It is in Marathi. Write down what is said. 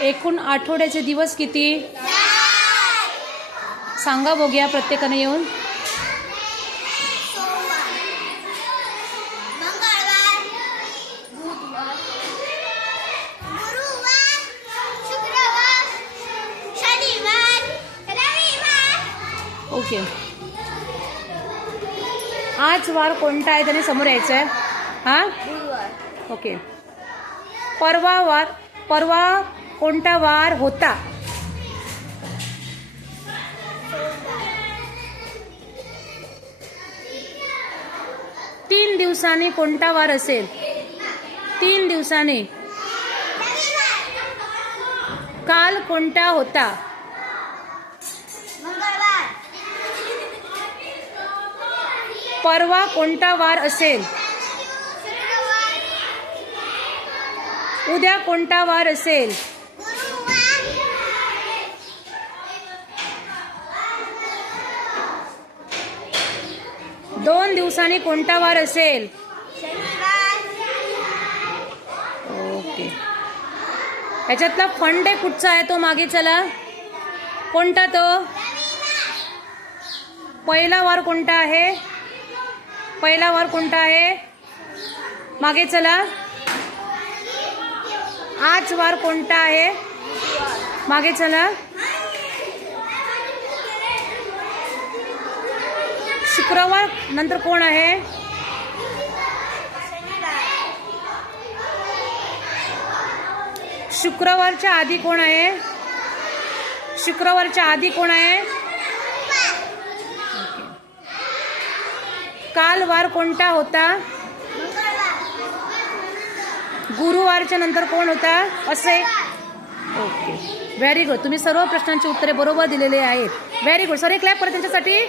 एकूण आठवड्याचे दिवस किती? सांगा बघूया प्रत्येकाने येऊन. ओके. आज वार कोणता आहे? त्याने समोर यायचं आहे. हां? ओके. परवा वार परवा कोणता वार होता? तीन दिवसांनी कोणता वार असेल? तीन दिवसांनी. काल कोणता होता? परवा कोणता वार असेल? उद्या कोणता वार असेल? दोन दिवसांनी कोणता वार असेल? ओके. याच्यातला फंड कुठचा आहे तो मागे चला. कोणता तो? पहिला वार कोणता आहे? पहिला वार कोणता आहे? मागे चला. आज वार कोणता आहे? मागे चला. शुक्रवार नंतर कोण आहे? शुक्रवारच्या आधी कोण आहे? शुक्रवारच्या आधी कोण आहे? काल वार कोणता होता? गुरुवारच्या नंतर कोण होता? असे? ओके व्हेरी गुड तुम्ही सर्व प्रश्नांची उत्तरे बरोबर दिलेली आहेत. व्हेरी गुड सर एक क्लॅप करा त्यांच्यासाठी.